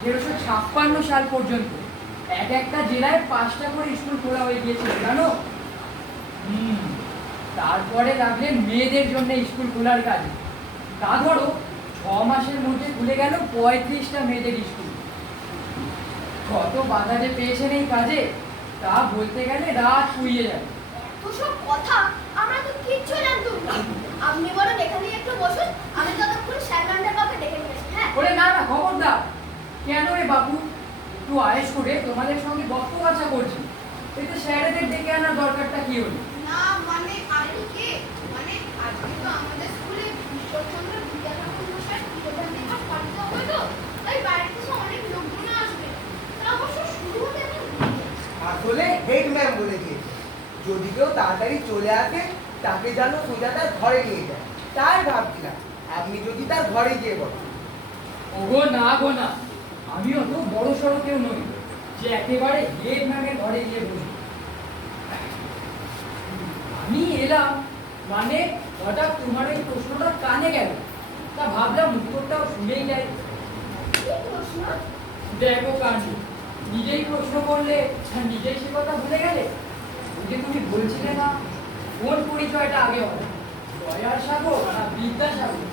1356 সাল পর্যন্ত এক একটা জেলায় 5টা করে স্কুল খোলা হয়ে গিয়েছিল জানো। তারপরে লাগলেন মেয়েদের জন্য স্কুল খোলার কাজে। তা ধরো 6 মাসের মধ্যে খুলে গেল 35টা মেয়েদের স্কুল। কত বাধা যে পেয়েছেন এই কাজে তা বলতে গেলে রাত পুড়িয়ে যাবে। ওসব কথা আমরা তো কিচ্ছু জানতাম না। আপনি বরং এখানেই একটু বসুন, আমি ততক্ষণ স্যার ম্যামদের কাউকে ডেকে নিয়ে আসি। হ্যাঁ ওরে না না, খবরদার। কেন রে বাবু, একটু আয়েস করে তোমাদের সঙ্গে গপ্প গাছা করছি, এতে স্যারেদের ডেকে আনার দরকারটা কি হলো? না মানে আপনি কে? মানে আজকে তো আমাদের স্কুলে ঈশ্বরচন্দ্র বিদ্যাসাগর মশাই প্রধান দিবস পালিত হবে, তো তাই বাইরে থেকে অনেক লোকজন আসবে। তা অবশ্য শুরু হতে এখন আসলে হেড ম্যাম বলে দিয়েছে যদি কেউ তাড়াতাড়ি চলে আসে তাকে যেন সোজা তার ঘরে নিয়ে যায়। তাই ভাবছিলাম আপনি যদি তার ঘরে গিয়ে বলেন। ওগো না গো না, আমি অত বড় সড়ো কেউ নই যে একেবারে হেড ম্যামের ঘরে গিয়ে বসবো। আমি এলাম মানে হঠাৎ তোমার এই প্রশ্নটা কানে গেল, তা ভাবলাম উত্তরটাও শুনেই যাই। কি প্রশ্ন? দেখো কাণ্ড, নিজেই প্রশ্ন করলে আর নিজেই সে কথা ভুলে গেলে। ওই যে তুমি বলছিলে না কোন পরিচয়টা আগে হবে, দয়ার সাগর না বিদ্যাসাগর?